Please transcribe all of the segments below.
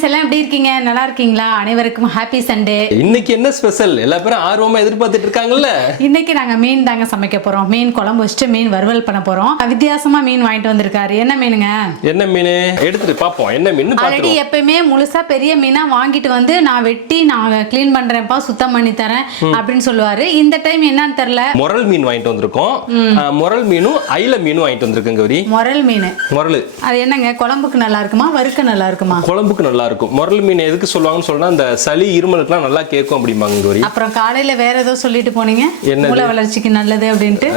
Friends எல்லாம் எப்படி இருக்கீங்க? நல்லா இருக்கீங்களா? அனைவருக்கும் ஹாப்பி சண்டே. இன்னைக்கு என்ன ஸ்பெஷல்? எல்லா பேரும் ஆர்வமா எதிர்பார்த்துட்டு இருக்காங்கல்ல. இன்னைக்கு நாங்க மீன் தாங்க சமைக்க போறோம். மீன் குழம்பு வச்சுட்டு மீன் வறுவல் பண்ண போறோம். வித்தியாசமா மீன் வாங்கிட்டு வந்திருக்காரு. என்ன மீனுங்க? என்ன மீன் எடுத்துட்டு பாப்போம். என்ன மீன் ஆல்ரெடி எப்பயுமே முழுசா பெரிய மீனா வாங்கிட்டு வந்து நான் வெட்டி நான் க்ளீன் பண்றேன்ப்பா, சுத்தம் பண்ணி தரேன் அப்படின்னு சொல்லுவாரு. இந்த டைம் என்னன்னு தெரியல, முரல் மீன் வாங்கிட்டு வந்திருக்கோம். முரல் மீனும் அயில மீனும் வாங்கிட்டு வந்திருக்கேன் கௌரி. முரல் மீன் முரல் அது என்னங்க, குழம்புக்கு நல்லா இருக்குமா வறுக்க நல்லா இருக்குமா? குழம்புக்கு நல்லா இருக்கும். முரல் மீன் எதுக்கு சொல்லுவாங்கன்னு சொன்னா அந்த சளி இருமலுக்குலாம் நல்லா கேட்கும் அப்படிம்பாங்க கௌரி. அப்புறம் காலையில வேற ஏதோ சொல்லிட்டு போனீங்க, மூளை வளர்ச்சிக்கு நல்லது அப்படின்ட்டு.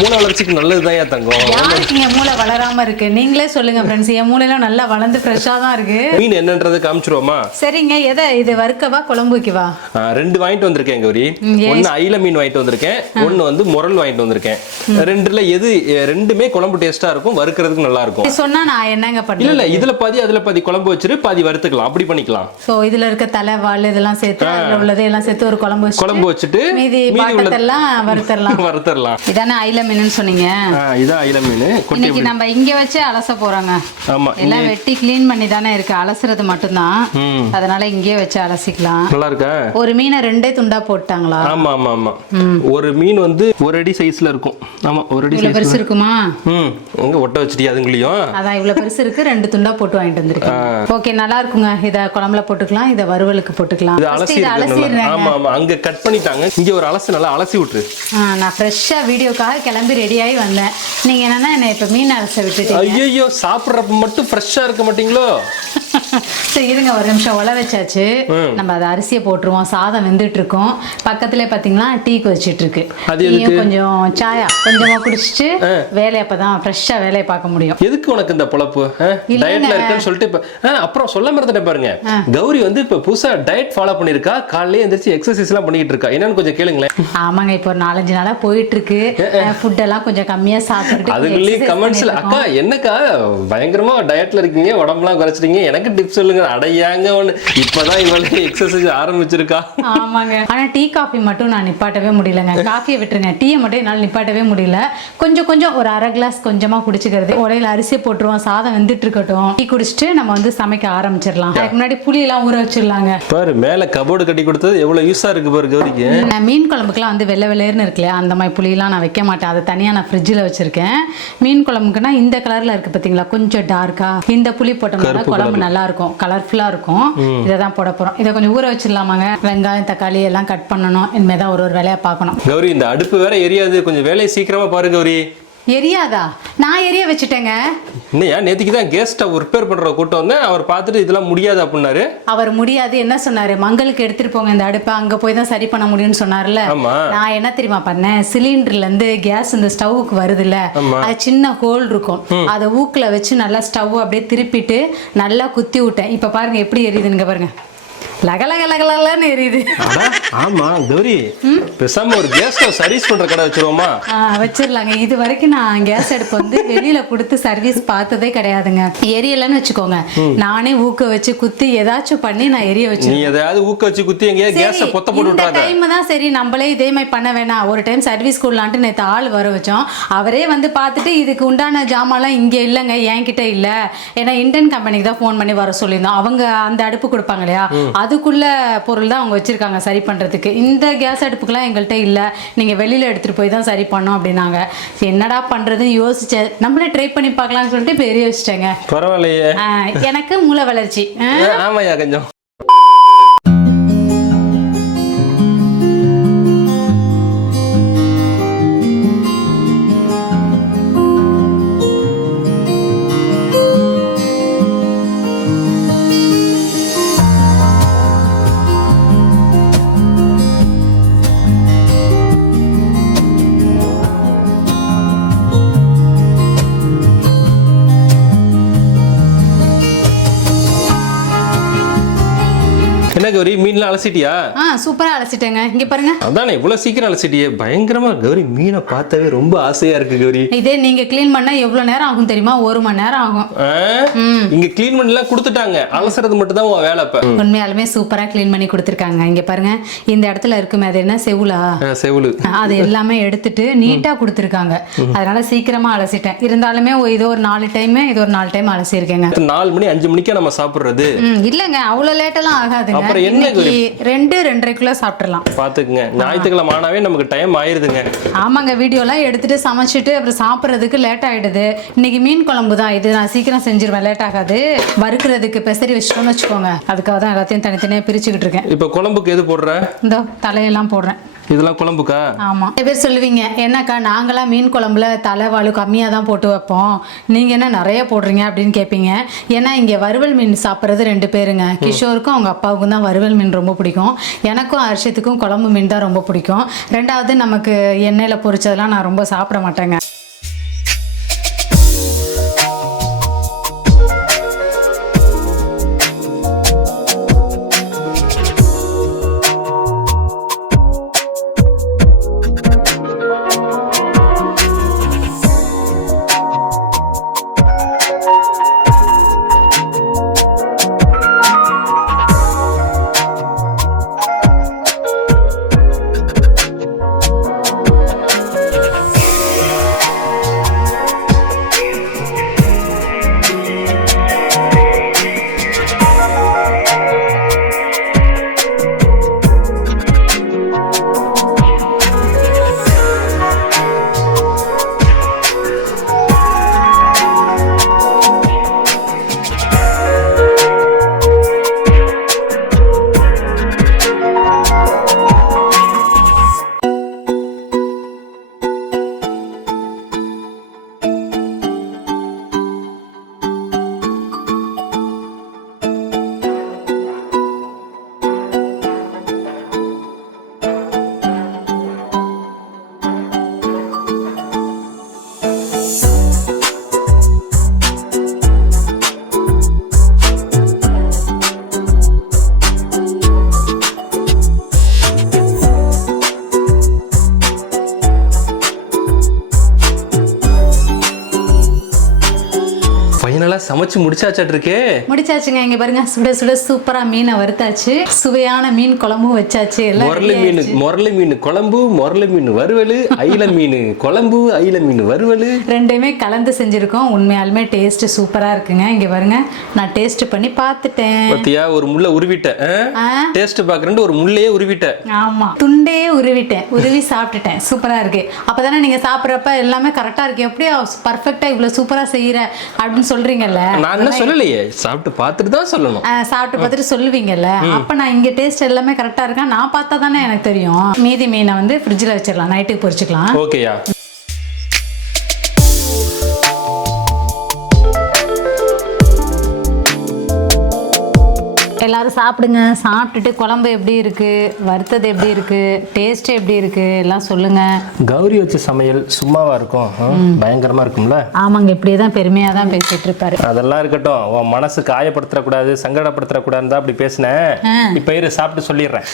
மூளை வளர்ச்சிக்கு நல்லதுதான் தங்கம். யாருக்கு இங்க மூளை வளராம இருக்கு? நீங்களே சொல்லுங்க ஃப்ரெண்ட்ஸ். என் மூளைலாம் நல்லா வளர்ந்து ஃப்ரெஷ்ஷா தான் இருக்கு. மீன் என்னன்றது காமிச்சிருவோமா? சரிங்க. எதை இது, வறுக்கவா குழம்பு வைக்கவா? ரெண்டு வாங்கிட்டு வந்திருக்கேன் கௌரி. ஒன்னு அயில மீன் வாங்கிட்டு வந்திருக்கேன், ஒன்னு வந்து முரல் வாங்கிட்டு வந்திருக்கேன். ரெண்டுல எது ரெண்டுமே குழம்பு டேஸ்டா இருக்கும், வறுக்கிறதுக்கு நல்லா இருக்கும். சொன்னா நான் என்னங்க பண்ணேன்? இல்ல இதுல பாதி அதுல பாதி குழம்பு வச்சிரு, பாதி வறுத்துக்கலாம், அப்படி பண்ணிக்கலாம். சோ இதுல இருக்க தலை வால் இதெல்லாம் சேர்த்து அதுல உள்ளதை எல்லாம் சேர்த்து ஒரு குழம்பு வச்சுட்டு மீதி பாட்டத்தெல்லாம் வறுத்தறலாம். இதானே அயில மீனுன்னு சொன்னீங்க? இதான் அயில மீன். இன்னைக்கு நம்ம இங்க வச்சு அலச போறோங்க. ஆமா, எல்லாம் வெட்டி க்ளீன் பண்ணி தானே இருக்கு, அலசுறது மட்டும்தான். அதனால இங்கே வச்சு அலசிக்கலாம். நல்லா இருக்கா? ஒரு மீனை ரெண்டே துண்டா போட்டாங்களா? ஆமா ஆமா ஆமா. ஒரு மீன் வந்து ஒரு அடி சைஸ்ல இருக்கும். ஆமா, ஒரு அடி சைஸ் பெருசு இருக்குமா? எங்க ஒட்ட வச்சிட்டியா அதுங்களையும்? அதான் இவ்வளவு பெருசு இருக்கு, ரெண்டு துண்டா போட்டு வாங்கிட்டு வந்திருக்கேன். ஓகே, நல்லா இருக்குங்க. இத குழம்புல போட்டுக்கலாம், இத வறுவலுக்கு போட்டுக்கலாம். ஆமா ஆமா, அங்க கட் பண்ணிட்டாங்க. இங்க ஒரு அலசி நல்லா அலசி விட்டுரு. நான் ஃப்ரெஷ்ஷா வீடியோக்காக கிளம்பி ரெடியாகி வந்தேன். நீங்க என்னன்னா என்ன இப்ப மீன் அலச விட்டுட்டீங்க. ஐயோ, சாப்பிடுறப்ப மட்டும் ஃப்ரெஷ்ஷா இருக்க மாட்டீங்களோ? சரி இருங்க, ஒரு நிமிஷம் உல வச்சாச்சு. நம்ம அதை அரிசியை போட்டுருவோம். சாதம் வெந்துட்டு இருக்கோம். பக்கத்துல பாத்தீங்களா டீ கொதிச்சிட்டு இருக்கு. கொஞ்சம் சாயா கொஞ்சமா குடிச்சிட்டு வேலையை அப்பதான் ஃப்ரெஷ்ஷா வேலையை பார்க்க முடியும். எதுக்கு உனக்கு இந்த பொழப்பு? டயட்ல இருக்குன்னு சொல்லிட்டு இப்ப அப்புறம் சொல்ல மறந்துட்டேன் பாருங்க. கௌரி வந்து இப்ப புதுசா டயட் ஃபாலோ பண்ணிருக்கா. காலையில எந்திரிச்சு எக்ஸசைஸ் எல்லாம் பண்ணிட்டு இருக்கா. என்னன்னு கொஞ்சம் கேளுங்களேன். ஆமாங்க, இப்போ ஒரு 4-5 நாளா போயிட்டு இருக்கு. ஃபுட் எல்லாம் கொஞ்சம் கம்மியா சாப்பிட்டுட்டு அதுக்குள்ளே கமெண்ட்ஸ்ல அக்கா என்னக்கா பயங்கரமா டயட்ல இருக்கீங்க, உடம்புலாம் குறைச்சிட்டீங்க, எனக்கு டிப்ஸ் சொல்லுங்க. அடையாங்க ஒண்ணு இப்பதான் இவளே எக்ஸசைஸ் ஆரம்பிச்சிருக்கா. ஆமாங்க, ஆனா டீ காஃபி மட்டும் நான் நிப்பாட்டவே முடியலங்க. காஃபியை விட்டுருங்க, டீயை மட்டும் என்னால நிப்பாட்டவே முடியல. கொஞ்சம் ஒரு அரை கிளாஸ் கொஞ்சமா குடிச்சுக்கிறது. உடையில அரிசியை போட்டுருவோம், சாதம் வெந்துட்டு இருக்கட்டும். டீ குடிச்சிட்டு நம்ம வந்து சமைக்க ஆரம்பிச்சிடலாம். அதுக்கு முன்னாடி புளி எல்லாம் ஊற வச்சிடலாங்க. பாரு மேல கபோர்டு கட்டி கொடுத்தது எவ்வளவு யூஸா இருக்கு பாரு கௌரிக்கு. மீன் குழம்புக்குலாம் வந்து வெள்ளை வெள்ளையர்னு இருக்குல்லையா, அந்த மாதிரி புளியெல்லாம் நான் வைக்க மாட்டேன். அதை தனியா நான் ஃப்ரிட்ஜில் வச்சிருக்கேன். மீன் குழம்புக்குன்னா இந்த கலர்ல இருக்கு பாத்தீங்களா, கொஞ்சம் டார்க்கா. இந்த புளி போட்டோம்னா குழம்பு நல்லா இருக்கும், கலர்ஃபுல்லா இருக்கும். இதை தான் போட போறோம். இதை கொஞ்சம் ஊற வச்சிடலாமாங்க. வெங்காயம் தக்காளி எல்லாம் கட் பண்ணணும். இனிமேதான் ஒரு வேலையா பார்க்கணும். கௌரி இந்த அடுப்பு வேற எரியாது, கொஞ்சம் வேலையை சீக்கிரமா பாரு கௌரி. எரியாதா? நான் எரிய வச்சுட்டேங்க. இன்னையா நேற்றுக்கு தான் கேஸ் ஸ்டவ் ரிப்பேர் பண்ற கூட்டம் வந்தேன். அவர் பார்த்துட்டு இதெல்லாம் முடியாது அப்படின்னாரு. அவர் முடியாது என்ன சொன்னாரு, மங்களுக்கு எடுத்துட்டு போங்க இந்த அடுப்பை, அங்க போய் தான் சரி பண்ண முடியும்னு சொன்னார்ல. நான் என்ன தெரியுமா பண்ணேன், சிலிண்டர்ல இருந்து கேஸ் இந்த ஸ்டவ்வுக்கு வருதுல்ல, அது சின்ன ஹோல் இருக்கும், அதை ஊக்குல வச்சு நல்லா ஸ்டவ் அப்படியே திருப்பிட்டு நல்லா குத்தி விட்டேன். இப்ப பாருங்க எப்படி எரியுதுங்க பாருங்க, லகலகலகலன்னு எரியுது. ஆமா கௌரி, பேசாம ஒரு கேஸ் ஸ்டவ் சர்வீஸ் பண்ற கடை வச்சிருவோமா? வச்சிடலாங்க. இது வரைக்கும் நான் கேஸ் அடுப்பு வந்து வெளியில கொடுத்து சர்வீஸ் பார்த்ததே கிடையாதுங்க. எரியலன்னு வச்சுக்கோங்க, நானே ஊக்க வச்சு குத்தி ஏதாச்சும் பண்ணி நான் எரிய வச்சு. நீ எதையாவது ஊக்க வச்சு குத்தி எங்க கேஸ் பொத்த போட்டு விட்டாத. இந்த டைம் தான் சரி நம்மளே இதே மாதிரி பண்ண வேணாம். ஒரு டைம் சர்வீஸ் கூடலான்ட்டு நேற்று ஆள் வர வச்சோம். அவரே வந்து பார்த்துட்டு இதுக்கு உண்டான ஜாமான்லாம் இங்க இல்லைங்க, என்கிட்ட இல்ல. ஏன்னா இந்தியன் கம்பெனிக்கு தான் ஃபோன் பண்ணி வர சொல்லியிருந்தோம். அவங்க அந்த அடுப்பு கொடுப்பாங்க இல்லையா, அதுக்குள்ள பொருள் தான் அவங்க வச்சிருக்காங்க சரி பண்றதுக்கு. இந்த கேஸ் அடுப்புக்கெல்லாம் எங்கள்கிட்ட இல்லை, நீங்க வெளியில எடுத்துட்டு போய் தான் சரி பண்ணோம் அப்படின்னாங்க. என்னடா பண்றதுன்னு யோசிச்சேன். நம்மளே ட்ரை பண்ணி பார்க்கலாம்னு சொல்லிட்டு பெரிய வச்சிட்டேங்க. பரவாயில்லையே, எனக்கு மூளை வளர்ச்சி. ஆமாயா கொஞ்சம். கௌரி மீன்லாம் அலசிட்டியா? சூப்பரா அலசிட்டேங்க. இங்க பாருங்க. அதானே இவ்வளவு சீக்கிரம் அலசிட்டியே, பயங்கரமா கௌரி. மீனை பார்த்தாவே ரொம்ப ஆசையா இருக்கு கௌரி. இதே நீங்க க்ளீன் பண்ணா எவ்வளவு நேரம் ஆகும் தெரியுமா? 1 மணி நேரம் ஆகும். இங்க க்ளீன் பண்ணலாம் கொடுத்துட்டாங்க, அலசறது மட்டும் தான் உன் வேலை. இப்ப உண்மையாலுமே சூப்பரா க்ளீன் பண்ணி கொடுத்துருக்காங்க. இங்க பாருங்க, இந்த இடத்துல இருக்குமே அது என்ன செவுளா? செவுளு. அது எல்லாமே எடுத்துட்டு நீட்டா கொடுத்துருக்காங்க. அதனால சீக்கிரமா அலசிட்டேன். இருந்தாலுமே இது ஒரு 4 டைம், இது ஒரு 4 டைம் அலசி இருக்கேங்க. 4 மணி 5 மணிக்கா நம்ம சாப்பிடுறது? இல்லங்க, அவ்வளவு லேட்டெல்லாம் ஆகாதுங்க. அப்புறம் என்ன 2-2:30 சாப்பிடலாம். பாத்துக்குங்க, ஞாயிற்றுக்கிழமை ஆனாவே நமக்கு டைம் ஆயிருதுங்க. ஆமாங்க, வீடியோலாம் எடுத்துட்டு சமைச்சிட்டு அப்புறம் சாப்பிட்றதுக்கு லேட் ஆயிடுது. இன்னைக்கு மீன் குழம்பு தான், இது நான் சீக்கிரம் செஞ்சிருவேன், லேட் ஆகாது. வறுக்கிறதுக்கு பெசரி வச்சுட்டோம்னு வச்சுக்கோங்க. அதுக்காக தான் எல்லாத்தையும் தனித்தனியா பிரிச்சுக்கிட்டு இருக்கேன். இப்ப குழம்புக்கு எது போடுற? இந்த தலையெல்லாம் போடுறேன். இதெல்லாம் குழம்புக்கா? ஆமா. நிறைய பேர் சொல்லுவீங்க, என்னக்கா நாங்களாம் மீன் குழம்புல தலைவாழு கம்மியாக தான் போட்டு வைப்போம், நீங்க என்ன நிறைய போடுறீங்க அப்படின்னு கேட்பீங்க. ஏன்னா இங்க வறுவல் மீன் சாப்பிட்றது 2 பேருங்க. கிஷோருக்கும் அவங்க அப்பாவுக்கும் தான் வறுவல் மீன் ரொம்ப பிடிக்கும். எனக்கும் ஹர்ஷித்துக்கும் குழம்பு மீன் தான் ரொம்ப பிடிக்கும். 2வது நமக்கு எண்ணெயில் பொரிச்சதெல்லாம் நான் ரொம்ப சாப்பிட மாட்டேங்க. சமைச்சு முடிச்சாச்சாட்டு இருக்கே. முடிச்சாச்சுங்க. இங்க பாருங்க, சுட சுட சூப்பரா மீனை வறுத்தாச்சு, சுவையான மீன் குழம்பும் வச்சாச்சு. மொரலி மீன் குழம்பு, மொரலி மீன் வறுவல், அயில மீன் குழம்பு, அயில மீன் வறுவல், 2மே கலந்து செஞ்சிருக்கோம். உண்மையாலுமே டேஸ்ட் சூப்பரா இருக்குங்க. இங்க பாருங்க, நான் டேஸ்ட் பண்ணி பார்த்துட்டேன். பத்தியா, ஒரு முள்ளை உருவிட்டேன். டேஸ்ட் பாக்குறேன்னு ஒரு முள்ளையே உருவிட்டேன். ஆமா, துண்டே உருவிட்டேன், உருவி சாப்பிட்டுட்டேன். சூப்பரா இருக்கு. அப்பதானே நீங்க சாப்பிட்றப்ப எல்லாமே கரெக்டா இருக்கு. எப்படியா பர்ஃபெக்டா இவ்வளவு சூப்பரா செய்யற அப்படின்னு சொல்றீங்கல்ல. நான் என்ன சொல்லலையே, சாப்பிட்டு பார்த்துட்டு தான் சொல்லணும். சாப்பிட்டு பார்த்துட்டு சொல்லுவீங்கல்ல. அப்ப நான் இங்க டேஸ்ட் எல்லாமே கரெக்டா இருக்கா நான் பார்த்தா தானே எனக்கு தெரியும். மீதி மீனை வந்து ஃப்ரிட்ஜில் வச்சிடலாம், நைட்டுக்கு பொரிச்சுக்கலாம். ஓகேயா? எல்லாரும் சாப்பிடுங்க. சாப்பிட்டுட்டு குழம்பு எப்படி இருக்கு, வறுத்தது எப்படி இருக்கு, டேஸ்ட் எப்படி இருக்கு எல்லாம் சொல்லுங்க. கௌரி வச்ச சமையல் சும்மாவா இருக்கும், பயங்கரமா இருக்கும்ல. ஆமாங்க, இப்படியே தான் பெருமையா தான் பேசிட்டு இருப்பாரு. அதெல்லாம் இருக்கட்டும், உன் மனசு காயப்படுத்தக்கூடாது, சங்கடப்படுத்தக்கூடாதுன்னு தான் அப்படி பேசினேன். இப்ப இரு, சாப்பிட்டு சொல்லிடுறேன்.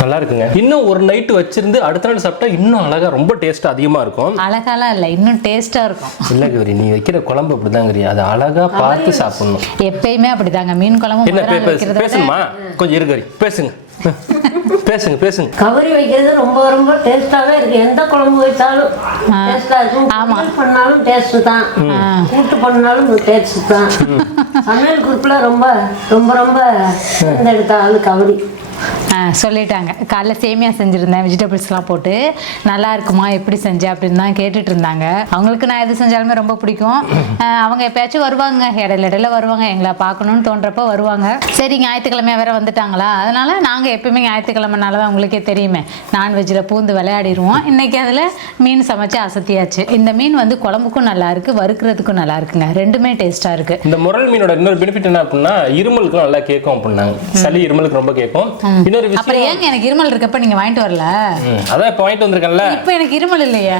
நல்லா இருக்குங்க. இன்னும் ஒரு நைட்டு வச்சிருந்து அடுத்த நாள் சாப்பிட்டா இன்னும் அழகா, ரொம்ப டேஸ்ட் அதிகமா இருக்கும். அழகாலாம் இல்ல, இன்னும் டேஸ்டா இருக்கும். இல்ல கௌரி, நீ வைக்கிற குழம்பு அப்படிதாங்க, அதை அழகா பார்த்து சாப்பிடணும். எப்பயுமே அப்படிதாங்க. மீன் குழம்பு என்ன பேசுமா? கொஞ்சம் இரு கௌரி, பேசுங்க பேசுங்க பேசுங்க. கவரி வைக்கிறது ரொம்ப ரொம்ப டேஸ்டாவே இருக்கு. எந்த குழம்பு வைத்தாலும் டேஸ்டா இருக்கும். பண்ணாலும் டேஸ்ட் தான், கூட்டு பண்ணாலும் டேஸ்ட் தான். சமையல் குறிப்புல ரொம்ப ரொம்ப ரொம்ப எடுத்த ஆளு கவரி. சொல்லிட்டாங்க. காலைல சேமியா செஞ்சுருந்தேன், வெஜிடபிள்ஸ்லாம் போட்டு. நல்லா இருக்குமா, எப்படி செஞ்சேன் அப்படின்னு தான் கேட்டுட்டு இருந்தாங்க. அவங்களுக்கு நான் எது செஞ்சாலுமே ரொம்ப பிடிக்கும். அவங்க எப்பயாச்சும் வருவாங்க, இடையில வருவாங்க, எங்களை பார்க்கணுன்னு தோன்றப்ப வருவாங்க. சரி, ஞாயிற்றுக்கிழமையா வேற வந்துட்டாங்களா, அதனால நாங்கள் எப்பயுமே ஞாயிற்றுக்கிழமைனால தான் உங்களுக்கே தெரியுமே, நான்வெஜ்ஜில் பூந்து விளையாடிடுவோம். இன்னைக்கு அதில் மீன் சமைச்சு அசத்தியாச்சு. இந்த மீன் வந்து குழம்புக்கும் நல்லா இருக்கு, வறுக்கிறதுக்கும் நல்லா இருக்குங்க. 2மே டேஸ்டா இருக்கு. இந்த முரல் மீனோட இன்னொரு பெனிஃபிட் என்ன அப்படின்னா, இருமலுக்கு நல்லா கேட்கும் அப்படின்னாங்க. சளி இருமலுக்கு ரொம்ப கேட்கும். இன்னொரு அப்புறம் விஷயம் ஏங்க எனக்கு இருமல் இருக்கப்ப நீங்க வாங்கிட்டு வரல? அதான் இப்போ வாங்கிட்டு வந்திருக்கேன்ல. இப்ப எனக்கு இருமல் இல்லையா?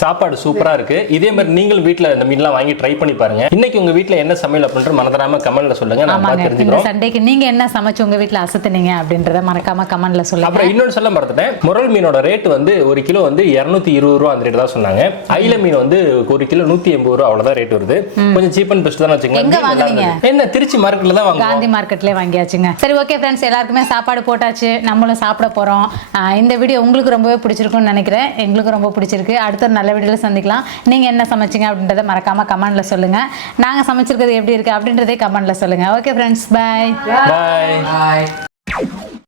சாப்பாடு சூப்பரா இருக்கு. இதே மாதிரி நீங்களும் வீட்ல இந்த மீன்லாம் வாங்கி ட்ரை பண்ணி பாருங்க. இன்னைக்கு உங்க வீட்ல என்ன சமையல் அப்படின்ற மறந்துடாம கமெண்ட்ல சொல்லுங்க. நான் ஆமாங்க, இந்த தெரிஞ்சுக்கிறோம். சண்டேக்கு நீங்க என்ன சமைச்சு உங்க வீட்ல அசத்துனீங்க அப்படின்றத மறக்காம கமெண்ட்ல சொல்லுங்க. அப்புறம் இன்னொன்று சொல்ல மறந்துட்டேன். முரல் மீனோட ரேட் வந்து ஒரு கிலோ வந்து 220 ரூபா அந்த ரேட் தான் சொன்னாங்க. ஐல மீன் வந்து ஒரு கிலோ 180 ரூபா அவ்வளவுதான் ரேட் வருது. கொஞ்சம் சீப் அண்ட் பெஸ்ட் தான் எங்க வச்சுக்கோங்க. வாங்குனீங்க? என்ன திருச்சி மார்க்கெட்ல தான் வாங்குவோம். காந்தி மார்க்கெட்லயே வாங்கியாச்சுங்க. சரி, ஓகே ஃப்ரெண்ட்ஸ், எல்லாருக்குமே சாப்பாடு போட்டாச்சு, நம்மளும் சாப்பிட போறோம். இந்த வீடியோ உங்களுக்கு ரொம்பவே பிடிச்சிருக்கும்னு நினைக்கிறேன். எங்களுக்கு ரொம்ப பிடிச்சிருக்கு. அடுத்த ஒரு நல்ல வீடியோல சந்திக்கலாம். நீங்க என்ன சமைச்சீங்க அப்படின்றத மறக்காம கமெண்ட்ல சொல்லுங்க. நாங்க சமைச்சிருக்கிறது எப்படி இருக்கு அப்படின்றதே கமெண்ட்ல சொல்லுங்க. Okay friends, bye. பாய்.